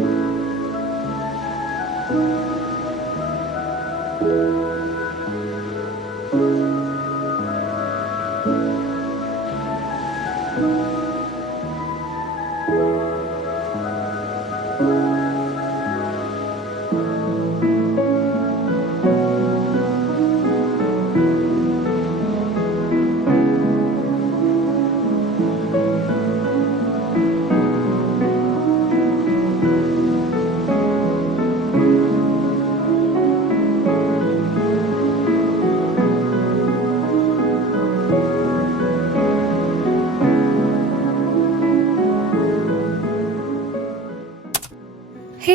Hey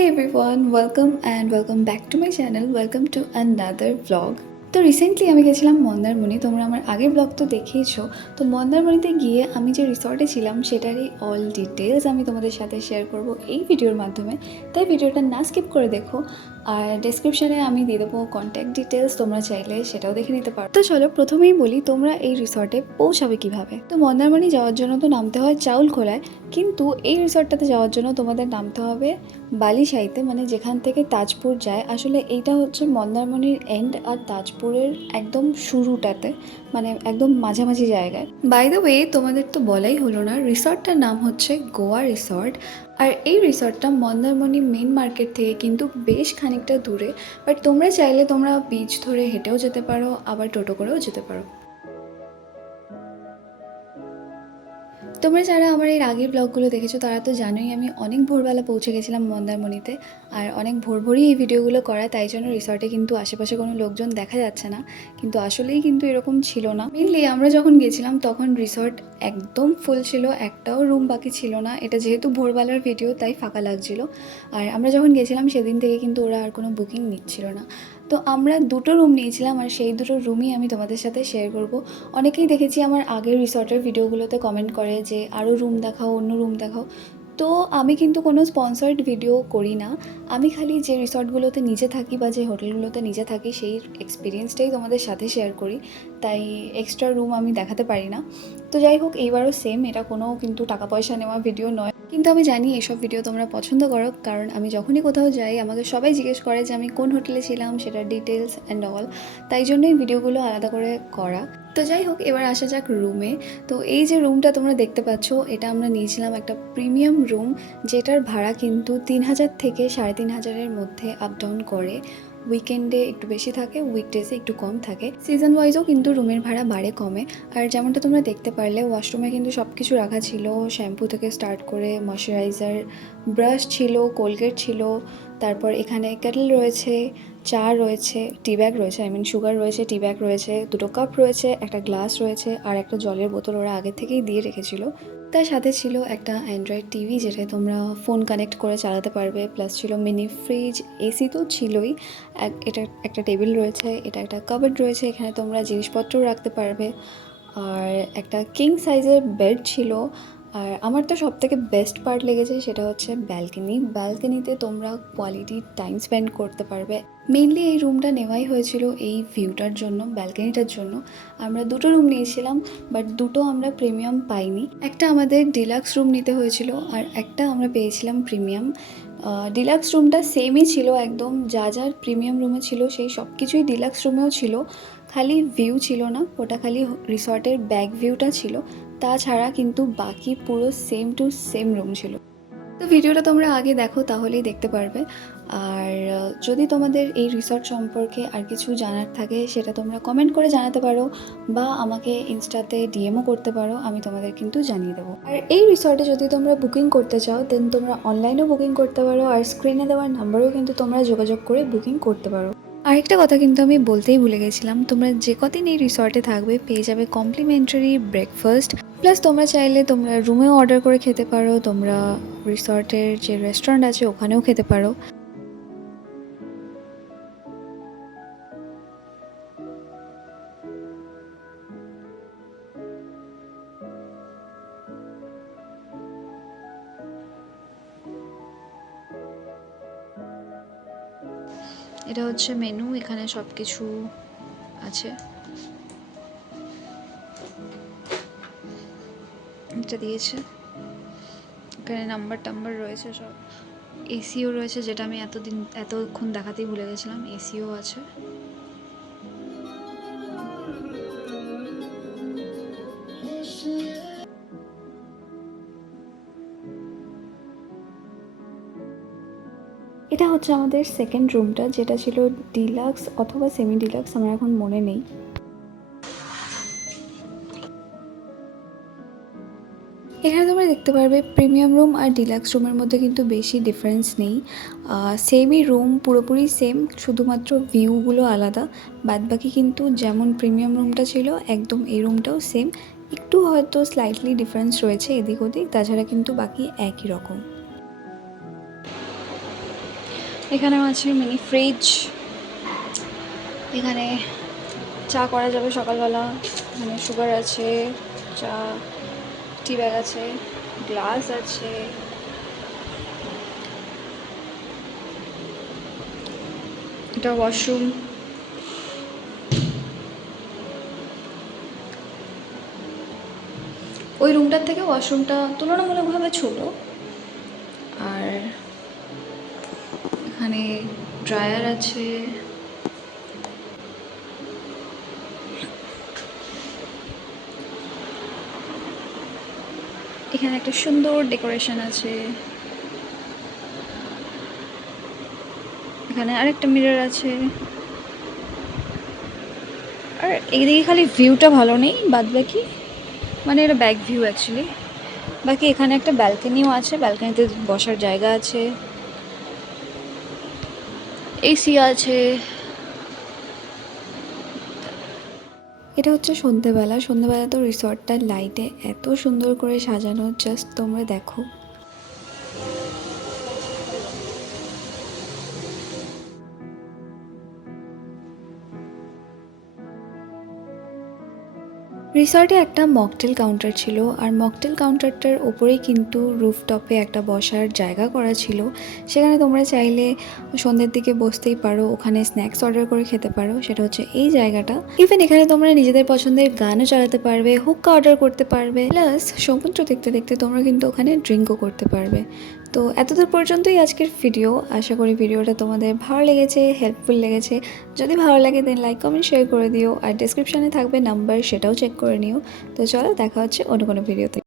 everyone, welcome back to my channel. Welcome to another vlog. তো recently আমি গেছিলাম মন্দারমণি। তোমরা আমার আগের ব্লগ তো দেখেইছো। তো মন্দারমণিতে গিয়ে আমি যে রিসর্টে ছিলাম সেটারই অল ডিটেলস আমি তোমাদের সাথে শেয়ার করব এই ভিডিওর মাধ্যমে। তাই ভিডিওটা না স্কিপ করে দেখো। আর ডেসক্রিপশানে আমি দিয়ে দেবো কন্ট্যাক্ট ডিটেলস, তোমরা চাইলে সেটাও দেখে নিতে পারো। তো চলো প্রথমেই বলি তোমরা এই রিসর্টে পৌঁছাবে কিভাবে। তো মন্দারমণি যাওয়ার জন্য তো নামতে হয় চাউলখোলায়, কিন্তু এই রিসর্টটাতে যাওয়ার জন্য তোমাদের নামতে হবে বালিশাইতে, মানে যেখান থেকে তাজপুর যায়। আসলে এইটা হচ্ছে মন্দারমণির এন্ড আর তাজপুরের একদম শুরুটাতে, মানে একদম মাঝামাঝি জায়গায়। বাই দ্য ওয়ে তোমাদের তো বলাই হলো না, রিসর্টটার নাম হচ্ছে গোয়া রিসর্ট। আর এই রিসর্টটা মন্দারমণি মেন মার্কেট থেকে কিন্তু বেশ খানিকটা দূরে। বাট তোমরা চাইলে তোমরা বিচ ধরে হেঁটেও যেতে পারো, আবার টোটো করেও যেতে পারো। তোমরা যারা আমার এর আগের ব্লগগুলো দেখেছো তারা তো জানোই আমি অনেক ভোরবেলা পৌঁছে গেছিলাম মন্দারমণিতে। আর অনেক ভোরই এই ভিডিওগুলো করা, তাই জন্য রিসর্টে কিন্তু আশেপাশে কোনো লোকজন দেখা যাচ্ছে না, কিন্তু আসলেই কিন্তু এরকম ছিল না। মেনলি আমরা যখন গেছিলাম তখন রিসর্ট একদম ফুল ছিল, একটাও রুম বাকি ছিল না। এটা যেহেতু ভোরবেলার ভিডিও তাই ফাঁকা লাগছিল। আর আমরা যখন গেছিলাম সেদিন থেকে কিন্তু ওরা আর কোনো বুকিং নিচ্ছিল না। তো আমরা দুটো রুম নিয়েছিলাম আর সেই দুটো রুমই আমি তোমাদের সাথে শেয়ার করব। অনেকেই দেখেছি আমার আগের রিসর্টের ভিডিওগুলোতে কমেন্ট করে যে আরও রুম দেখাও, অন্য রুম দেখাও। তো আমি কিন্তু কোনো স্পন্সর্ড ভিডিও করি না, আমি খালি যে রিসর্টগুলোতে নিজে থাকি বা যে হোটেলগুলোতে নিজে থাকি সেই এক্সপিরিয়েন্সটাই তোমাদের সাথে শেয়ার করি, তাই এক্সট্রা রুম আমি দেখাতে পারি না। তো যাই হোক, এইবারও সেম, এটা কোনো কিন্তু টাকা পয়সা নেওয়া ভিডিও নয়। কিন্তু আমি জানি এসব ভিডিও তোমরা পছন্দ করো, কারণ আমি যখনই কোথাও যাই আমাকে সবাই জিজ্ঞেস করে যে আমি কোন হোটেলে ছিলাম, সেটার ডিটেলস অ্যান্ড অল। তাই জন্যই ভিডিওগুলো আলাদা করে করা। তো যাই হোক, এবার আসা যাক রুমে। তো এই যে রুমটা তোমরা দেখতে পাচ্ছ, এটা আমরা নিয়েছিলাম একটা প্রিমিয়াম রুম, যেটার ভাড়া কিন্তু 3,000 থেকে 3,500-এর মধ্যে আপ ডাউন করে। উইকেন্ডে একটু বেশি থাকে, উইকডেজে একটু কম থাকে। সিজন ওয়াইজও কিন্তু রুমের ভাড়া বাড়ে কমে। আর যেমনটা তোমরা দেখতে পারলে ওয়াশরুমে কিন্তু সব কিছু রাখা ছিল, শ্যাম্পু থেকে স্টার্ট করে ময়শ্চারাইজার, ব্রাশ ছিল, কোলগেট ছিল। তারপর এখানে কেটল রয়েছে, চা রয়েছে, টি ব্যাগ রয়েছে, সুগার রয়েছে, টি ব্যাগ রয়েছে, দুটো কাপ রয়েছে, একটা গ্লাস রয়েছে, আর একটা জলের বোতল ওরা আগে থেকেই দিয়ে রেখেছিল। তার সাথে ছিল একটা অ্যান্ড্রয়েড টিভি, যেটায় তোমরা ফোন কানেক্ট করে চালাতে পারবে, প্লাস ছিল মিনি ফ্রিজ, এসি তো ছিলই। এটা একটা টেবিল রয়েছে, এটা একটা কাবার্ড রয়েছে, এখানে তোমরা জিনিসপত্রও রাখতে পারবে। আর একটা কিং সাইজের বেড ছিল। আর আমার তো সবথেকে বেস্ট পার্ট লেগেছে সেটা হচ্ছে ব্যালকনিতে তোমরা কোয়ালিটি টাইম স্পেন্ড করতে পারবে। মেনলি এই রুমটা নেওয়াই হয়েছিল এই ভিউটার জন্য, ব্যালকনিটার জন্য। আমরা দুটো রুম নিয়েছিলাম, বাট দুটো আমরা প্রিমিয়াম পাইনি। একটা আমাদের ডিলাক্স রুম নিতে হয়েছিল আর একটা আমরা পেয়েছিলাম প্রিমিয়াম। ডিলাক্স রুমটা সেমই ছিল একদম, যা যা প্রিমিয়াম রুমে ছিল সেই সব কিছুই ডিলাক্স রুমেও ছিল, খালি ভিউ ছিল না, ওটা খালি রিসর্টের ব্যাক ভিউটা ছিল। তাছাড়া কিন্তু বাকি পুরো সেম টু সেম রুম ছিল। তো ভিডিওটা তোমরা আগে দেখো, তাহলেই দেখতে পারবে। আর যদি তোমাদের এই রিসর্ট সম্পর্কে আর কিছু জানার থাকে সেটা তোমরা কমেন্ট করে জানাতে পারো, বা আমাকে ইনস্টাতে ডিএমও করতে পারো, আমি তোমাদের কিন্তু জানিয়ে দেবো। আর এই রিসর্টে যদি তোমরা বুকিং করতে চাও দেন তোমরা অনলাইনেও বুকিং করতে পারো, আর স্ক্রিনে দেওয়ার নাম্বারেও কিন্তু তোমরা যোগাযোগ করে বুকিং করতে পারো। আরেকটা কথা কিন্তু আমি বলতেই ভুলে গেছিলাম, তোমরা যে কদিন এই রিসর্টে থাকবে পেয়ে যাবে কমপ্লিমেন্টারি ব্রেকফাস্ট। প্লাস তোমরা চাইলে তোমরা রুমেও অর্ডার করে খেতে পারো, তোমরা রিসর্টের যে রেস্টুরেন্ট আছে ওখানেও খেতে পারো। এটা হচ্ছে মেনু, এখানে সব কিছু আছে। এটা দিয়েছে, এখানে নাম্বার টাম্বার রয়েছে সব। এসিও রয়েছে, যেটা আমি এতক্ষণ দেখাতেই ভুলে গেছিলাম, এসিও আছে। এটা হচ্ছে আমাদের সেকেন্ড রুমটা, যেটা ছিল ডিলাক্স অথবা সেমি ডিলাক্স, আমার এখন মনে নেই। এখানে তোমরা দেখতে পারবে প্রিমিয়াম রুম আর ডিলাক্স রুমের মধ্যে কিন্তু বেশি ডিফারেন্স নেই। সেমই রুম, পুরোপুরি সেম, শুধুমাত্র ভিউগুলো আলাদা। বাদবাকি কিন্তু যেমন প্রিমিয়াম রুমটা ছিল একদম এই রুমটাও সেম, একটু হয়তো স্লাইটলি ডিফারেন্স রয়েছে এদিক ওদিক, তাছাড়া কিন্তু বাকি একই রকম। এখানেও আছে মিনি ফ্রিজ, এখানে চা করা যাবে সকালবেলা। এখানে সুগার আছে, চা, টি ব্যাগ আছে, গ্লাস আছে, এটা ওয়াশরুম। ওই রুমটার থেকে ওয়াশরুমটা তুলনামূলকভাবে ছোট। আর এখানে ড্রায়ার আছে, এখানে একটা সুন্দর ডেকোরেশন আছে, এখানে আরেকটা মিরর আছে। আর এইদিকে খালি ভিউটা ভালো নেই, বাদ বাকি মানে এটা ব্যাক ভিউ অ্যাকচুয়ালি। বাকি এখানে একটা ব্যালকনিও আছে, ব্যালকনিতে বসার জায়গা আছে, এসি আছে। এটা হচ্ছে সন্ধেবেলা, সন্ধেবেলা তো রিসর্টটার লাইটে এত সুন্দর করে সাজানো, জাস্ট তোমরা দেখো। রিসর্টে একটা মকটেল কাউন্টার ছিল, আর মকটেল কাউন্টারটার ওপরেই কিন্তু রুফটপে একটা বসার জায়গা করা ছিল। সেখানে তোমরা চাইলে সন্ধ্যের দিকে বসতেই পারো, ওখানে স্ন্যাক্স অর্ডার করে খেতে পারো, সেটা হচ্ছে এই জায়গাটা। ইভেন এখানে তোমরা নিজেদের পছন্দের গানও চালাতে পারবে, হুক্কা অর্ডার করতে পারবে, প্লাস সমুদ্র দেখতে দেখতে তোমরা কিন্তু ওখানে ড্রিঙ্কও করতে পারবে। তো এতদূর পর্যন্তই আজকের ভিডিও। আশা করি ভিডিওটা তোমাদের ভালো লেগেছে, হেল্পফুল লেগেছে। যদি ভালো লাগে দেন লাইক কমেন্ট শেয়ার করে দিও, আর ডিসক্রিপশানে থাকবে নাম্বার, সেটাও চেক করে নিও। তো চলো, দেখা হচ্ছে অন্য কোনো ভিডিওতে।